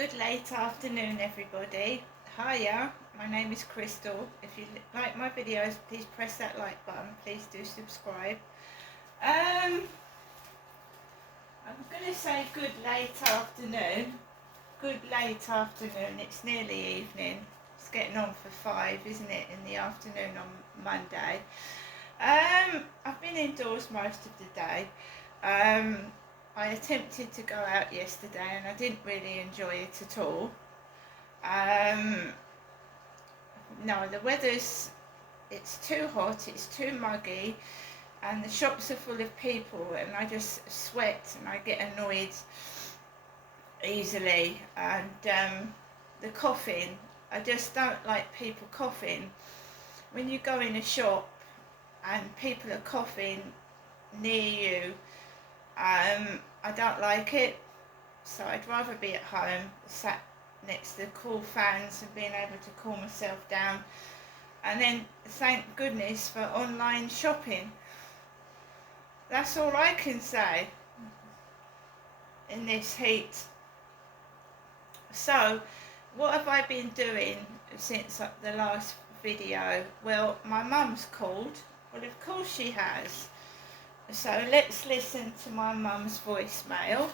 Good late afternoon, everybody. Hiya, my name is Crystal. If you like my videos, please press that like button. Please do subscribe. I'm going to say good late afternoon. Good late afternoon. It's nearly evening. It's getting on for 5, isn't it, in the afternoon on Monday. I've been indoors most of the day. I attempted to go out yesterday and I didn't really enjoy it at all. No, the weather's, it's too hot, it's too muggy, and the shops are full of people, and I just sweat and I get annoyed easily. And the coughing, I just don't like people coughing. When you go in a shop and people are coughing near you, I don't like it, so I'd rather be at home, sat next to cool fans and being able to cool myself down. And then thank goodness for online shopping. That's all I can say in this heat. So what have I been doing since the last video? Well, my mum's called. Well, of course she has. So let's listen to my mum's voicemail.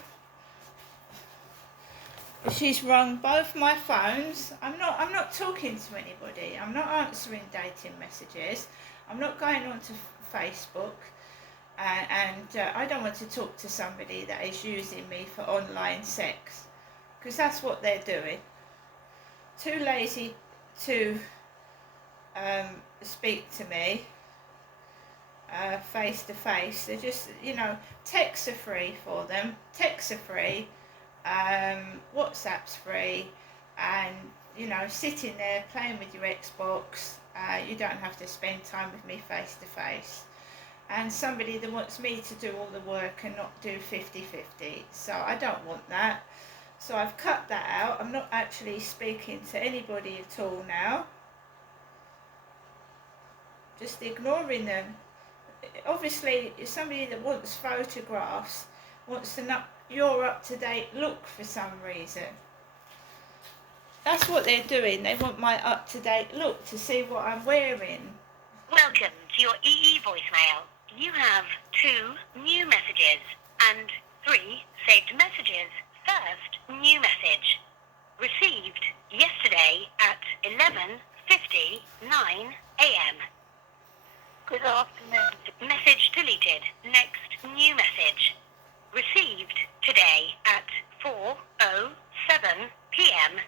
She's rung both my phones. I'm not talking to anybody. I'm not answering dating messages. I'm not going onto Facebook. And I don't want to talk to somebody that is using me for online sex, because that's what they're doing. Too lazy to speak to me face to face. They're just, texts are free for them. Texts are free, WhatsApp's free, and sitting there playing with your Xbox, you don't have to spend time with me face to face. And somebody that wants me to do all the work and not do 50-50. So I don't want that. So I've cut that out. I'm not actually speaking to anybody at all now. Just ignoring them. Obviously, if somebody that wants photographs, wants to know your up-to-date look for some reason. That's what they're doing. They want my up-to-date look to see what I'm wearing. Welcome to your EE voicemail. You have 2 new messages and 3 saved messages. First new message. Received yesterday at 11:59 a.m. Good afternoon. Message deleted. Next new message. Received today at 4:07 p.m.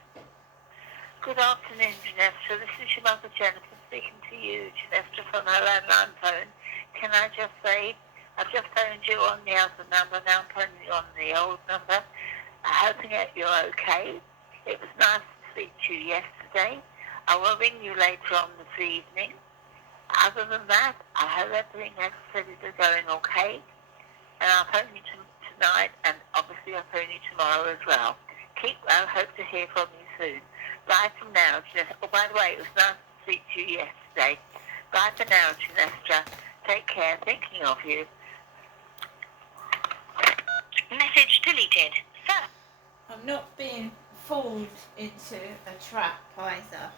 Good afternoon, Janessa. This is your mother, Jennifer, speaking to you, Janessa, from her landline phone. Can I just say, I've just phoned you on the other number, now I'm phoning you on the old number, hoping that you're okay. It was nice to speak to you yesterday. I will ring you later on this evening. Other than that, I hope everything necessary is going okay. And I'll phone you tonight, and obviously I'll phone you tomorrow as well. I hope to hear from you soon. Bye for now, Janessa. Oh, by the way, it was nice to speak to you yesterday. Bye for now, Janessa. Take care. Thinking of you. Message deleted. Sir. I'm not being fooled into a trap either.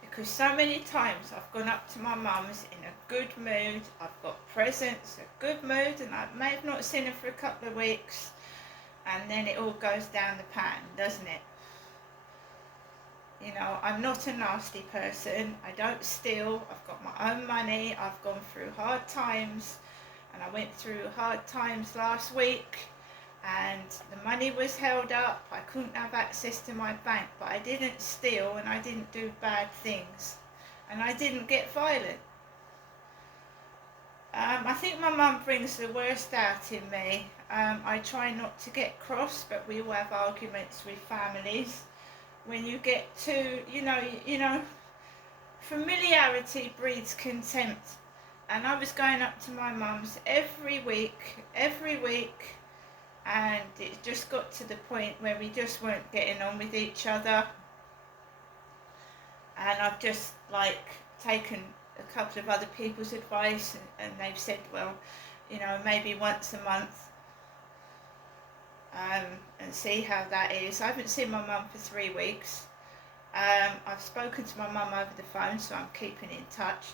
Because so many times I've gone up to my mum's in a good mood, I've got presents, a good mood, and I may have not seen her for a couple of weeks, and then it all goes down the pan, doesn't it? I'm not a nasty person. I don't steal. I've got my own money. I've gone through hard times, and I went through hard times last week, and the money was held up. I couldn't have access to my bank, but I didn't steal, and I didn't do bad things, and I didn't get violent. I think my mum brings the worst out in me. I try not to get cross, but we all have arguments with families. When you get too, familiarity breeds contempt. And I was going up to my mum's every week, and it just got to the point where we just weren't getting on with each other. And I've just taken a couple of other people's advice, and they've said, well, maybe once a month. and see how that is. I haven't seen my mum for 3 weeks. I've spoken to my mum over the phone, so I'm keeping in touch.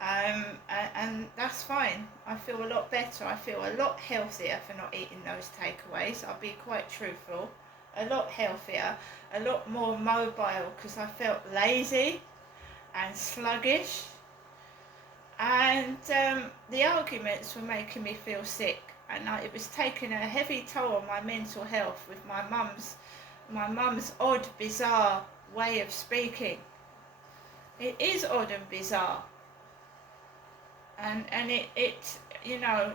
And that's fine. I feel a lot better. I feel a lot healthier for not eating those takeaways. I'll be quite truthful. A lot healthier, a lot more mobile, because I felt lazy and sluggish. And the arguments were making me feel sick, and it was taking a heavy toll on my mental health with my mum's odd, bizarre way of speaking. It is odd and bizarre, and it you know,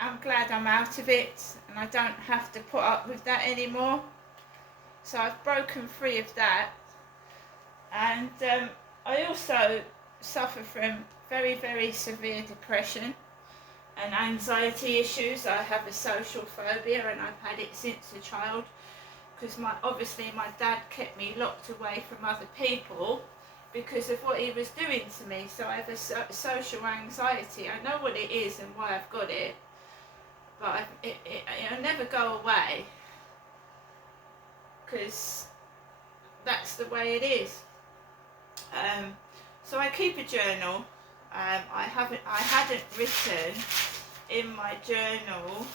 I'm glad I'm out of it, and I don't have to put up with that anymore. So I've broken free of that, and I also suffer from very, very severe depression and anxiety issues. I have a social phobia, and I've had it since a child, because obviously my dad kept me locked away from other people because of what he was doing to me. So I have a social anxiety. I know what it is and why I've got it, but it'll never go away, because that's the way it is. So I keep a journal. I hadn't written in my journal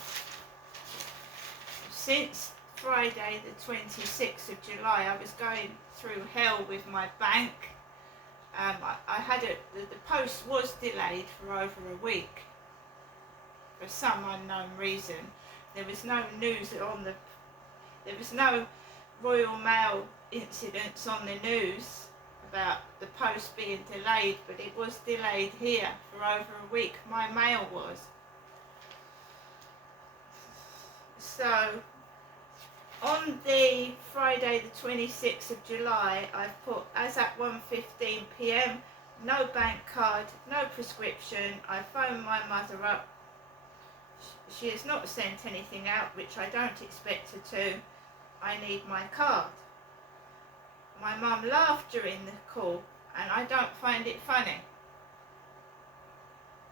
since Friday the 26th of July. I was going through hell with my bank. The post was delayed for over a week for some unknown reason. There was no news there was no Royal Mail incidents on the news about the post being delayed, but it was delayed here for over a week. My mail was. So on the Friday the 26th of July, I've put, as at 1:15 p.m, no bank card, no prescription. I phoned my mother up. She has not sent anything out, which I don't expect her to. I need my card. My mum laughed during the call, and I don't find it funny.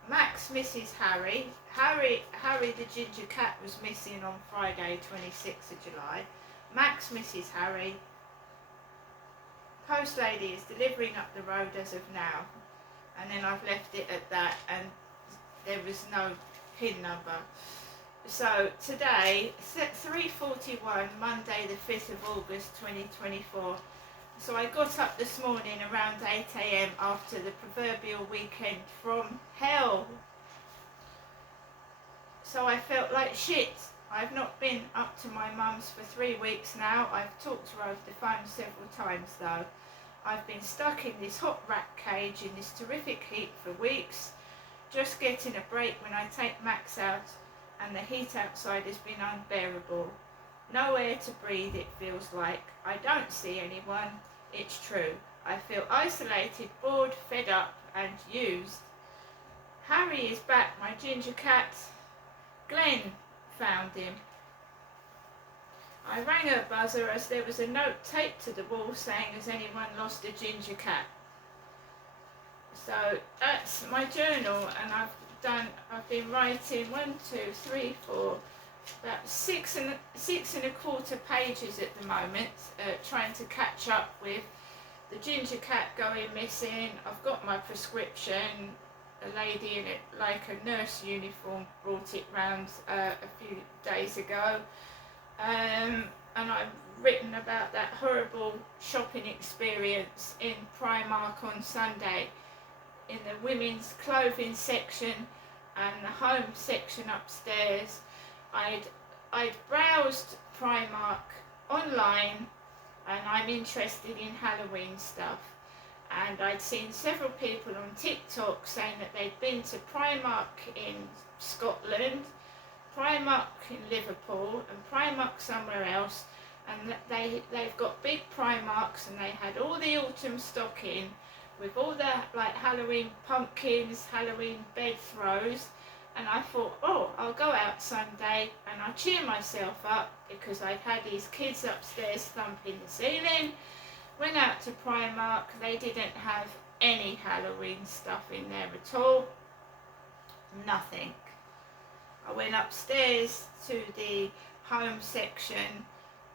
Max misses Harry. Harry the ginger cat was missing on Friday 26th of July. Max misses Harry. Post lady is delivering up the road as of now. And then I've left it at that, and there was no PIN number. So today, 3:41, Monday the 5th of August 2024. So I got up this morning around 8 a.m. after the proverbial weekend from hell. So I felt like shit. I've not been up to my mum's for 3 weeks now. I've talked to her over the phone several times though. I've been stuck in this hot rat cage in this terrific heat for weeks, just getting a break when I take Max out, and the heat outside has been unbearable. No air to breathe, it feels like. I don't see anyone. It's true. I feel isolated, bored, fed up, and used. Harry is back, my ginger cat. Glenn found him. I rang her buzzer as there was a note taped to the wall saying, "Has anyone lost a ginger cat?" So that's my journal, and I've been writing about six and a quarter pages at the moment, trying to catch up with the ginger cat going missing. I've got my prescription. A lady in it, like a nurse uniform, brought it round a few days ago, and I've written about that horrible shopping experience in Primark on Sunday, in the women's clothing section and the home section upstairs. I'd browsed Primark online, and I'm interested in Halloween stuff, and I'd seen several people on TikTok saying that they'd been to Primark in Scotland, Primark in Liverpool, and Primark somewhere else, and that they've got big Primarks, and they had all the autumn stock in with all the like Halloween pumpkins, Halloween bed throws. And I thought, oh, I'll go out Sunday and I'll cheer myself up, because I'd had these kids upstairs thumping the ceiling. Went out to Primark, they didn't have any Halloween stuff in there at all. Nothing. I went upstairs to the home section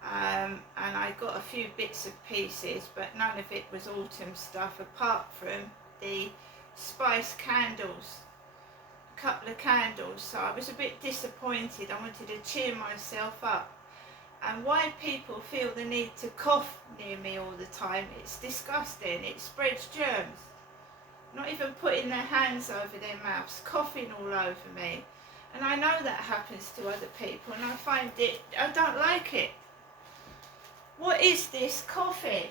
and I got a few bits and pieces, but none of it was autumn stuff apart from the spice candles, a couple of candles. So I was a bit disappointed. I wanted to cheer myself up. And why people feel the need to cough near me all the time, it's disgusting. It spreads germs. Not even putting their hands over their mouths, coughing all over me. And I know that happens to other people, and I find it, I don't like it. What is this coughing?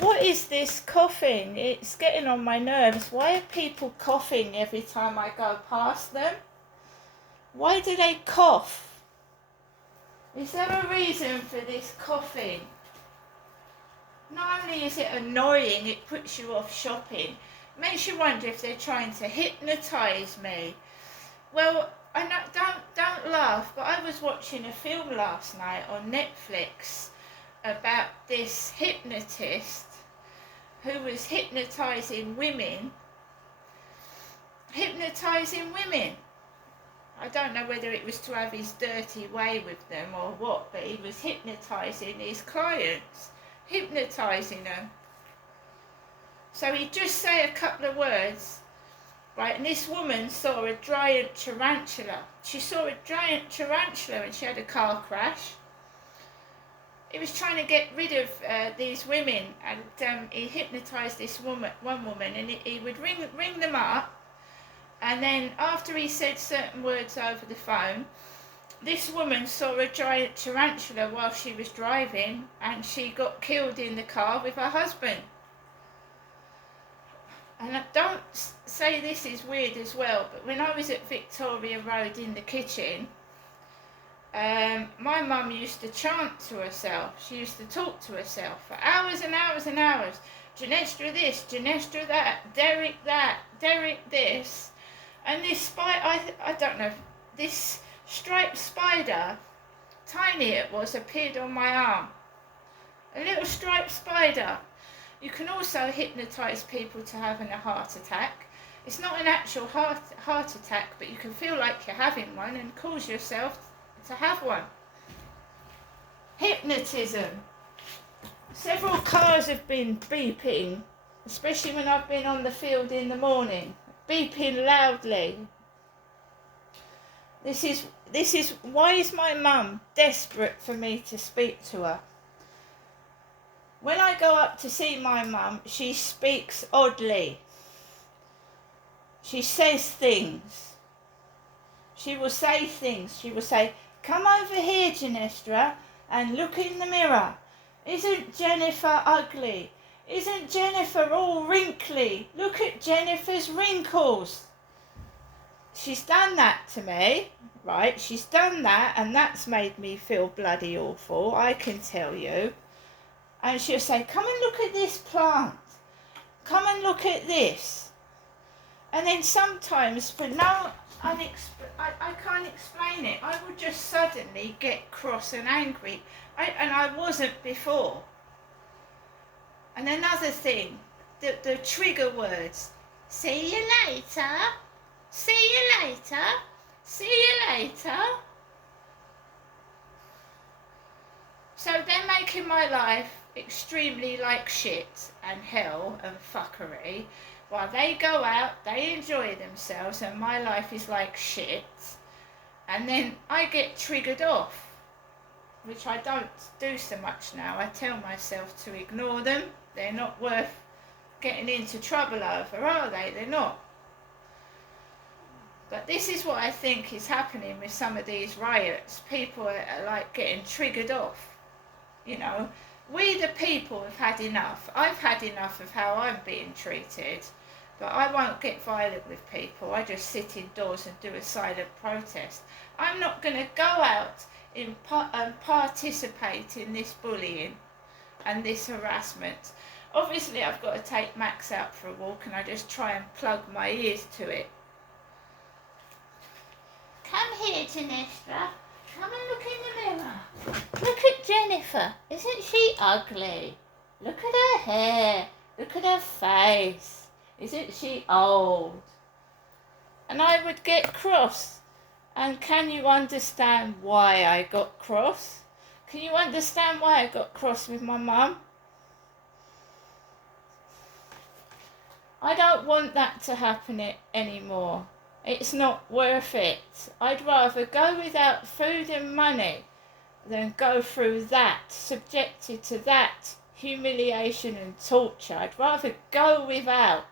What is this coughing? It's getting on my nerves. Why are people coughing every time I go past them? Why do they cough? Is there a reason for this coughing? Not only is it annoying, it puts you off shopping. It makes you wonder if they're trying to hypnotise me. Well, I know, don't laugh, but I was watching a film last night on Netflix about this hypnotist who was hypnotising women. I don't know whether it was to have his dirty way with them or what, but he was hypnotising his clients, hypnotising them. So he'd just say a couple of words, right, and this woman saw a giant tarantula. She saw a giant tarantula and she had a car crash. He was trying to get rid of these women, and he hypnotised this one woman, and he would ring them up. And then after he said certain words over the phone, this woman saw a giant tarantula while she was driving, and she got killed in the car with her husband. And don't say this is weird as well, but when I was at Victoria Road in the kitchen, my mum used to chant to herself. She used to talk to herself for hours and hours and hours. Genestra this, Genestra that, Derek this. And this spider, I don't know, this striped spider, tiny it was, appeared on my arm. A little striped spider. You can also hypnotise people to having a heart attack. It's not an actual heart attack, but you can feel like you're having one and cause yourself to have one. Hypnotism. Several cars have been beeping, especially when I've been on the field in the morning. Beeping loudly. This is why is my mum desperate for me to speak to her? When I go up to see my mum, she speaks oddly. She says things. She will say things. She will say, "Come over here, Genestra, and look in the mirror. Isn't Jennifer ugly? Isn't Jennifer all wrinkly? Look at Jennifer's wrinkles." She's done that to me, right? She's done that, and that's made me feel bloody awful, I can tell you. And she'll say, "Come and look at this plant. Come and look at this." And then sometimes, for no I can't explain it, I would just suddenly get cross and angry. And I wasn't before. And another thing, the trigger words, "See you later, see you later, see you later." So they're making my life extremely like shit and hell and fuckery, while they go out, they enjoy themselves, and my life is like shit. And then I get triggered off, which I don't do so much now. I tell myself to ignore them. They're not worth getting into trouble over, are they? They're not. But this is what I think is happening with some of these riots. People are like getting triggered off. You know, we the people have had enough. I've had enough of how I'm being treated. But I won't get violent with people. I just sit indoors and do a silent protest. I'm not going to go out and participate in this bullying and this harassment. Obviously, I've got to take Max out for a walk, and I just try and plug my ears to it. "Come here, Genestra. Come and look in the mirror. Look at Jennifer. Isn't she ugly? Look at her hair. Look at her face. Isn't she old?" And and I would get cross. And can you understand why I got cross? Can you understand why I got cross with my mum? I don't want that to happen anymore. It's not worth it. I'd rather go without food and money than go through that, subjected to that humiliation and torture. I'd rather go without.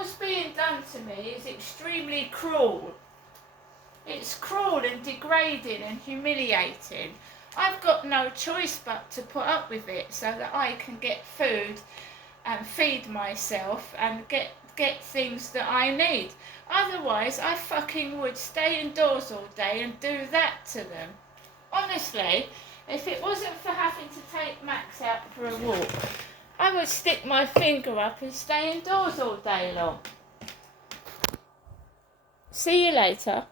What's being done to me is extremely cruel. It's cruel and degrading and humiliating. I've got no choice but to put up with it so that I can get food and feed myself and get things that I need. Otherwise, I fucking would stay indoors all day and do that to them. Honestly, if it wasn't for having to take Max out for a walk, I would stick my finger up and stay indoors all day long. See you later.